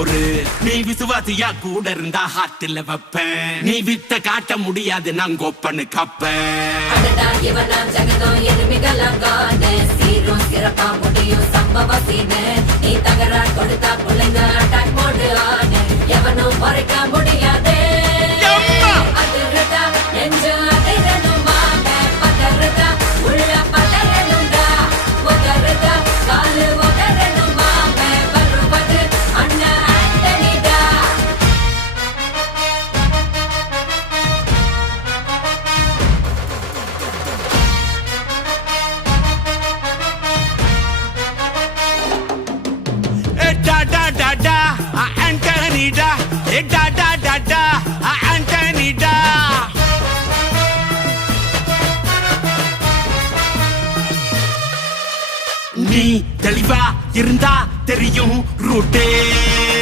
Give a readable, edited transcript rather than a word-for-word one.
பொறு. நீ விசுவாசியா கூட இருந்தா ஹார்ட்ல வைப்பேன். நீ வித்த காட்ட முடியாது நான் கோப்பனு கப்பேன். இவனாம் ஜெகதம் எருமிகளாங்கான சீரும் சிறப்பா முடியும் சம்பவ சீனு. நீ தகராறு கொடுத்தா பிள்ளைங்க அட்டாக் மோடு ஆனு. எவனும் மறைக்க முடியாதே. அதிர்றதா நெஞ்சு அதிரணுமாங்க. பதறதா உள்ள பதறணுண்டா. உதறதா காலு உதறணுமாங்க. வருவது அண்ணன் ஆண்டனிடா. Antonida, Antonida. நீ தெளிவா இருந்தா தெரியும் ரூட்டே.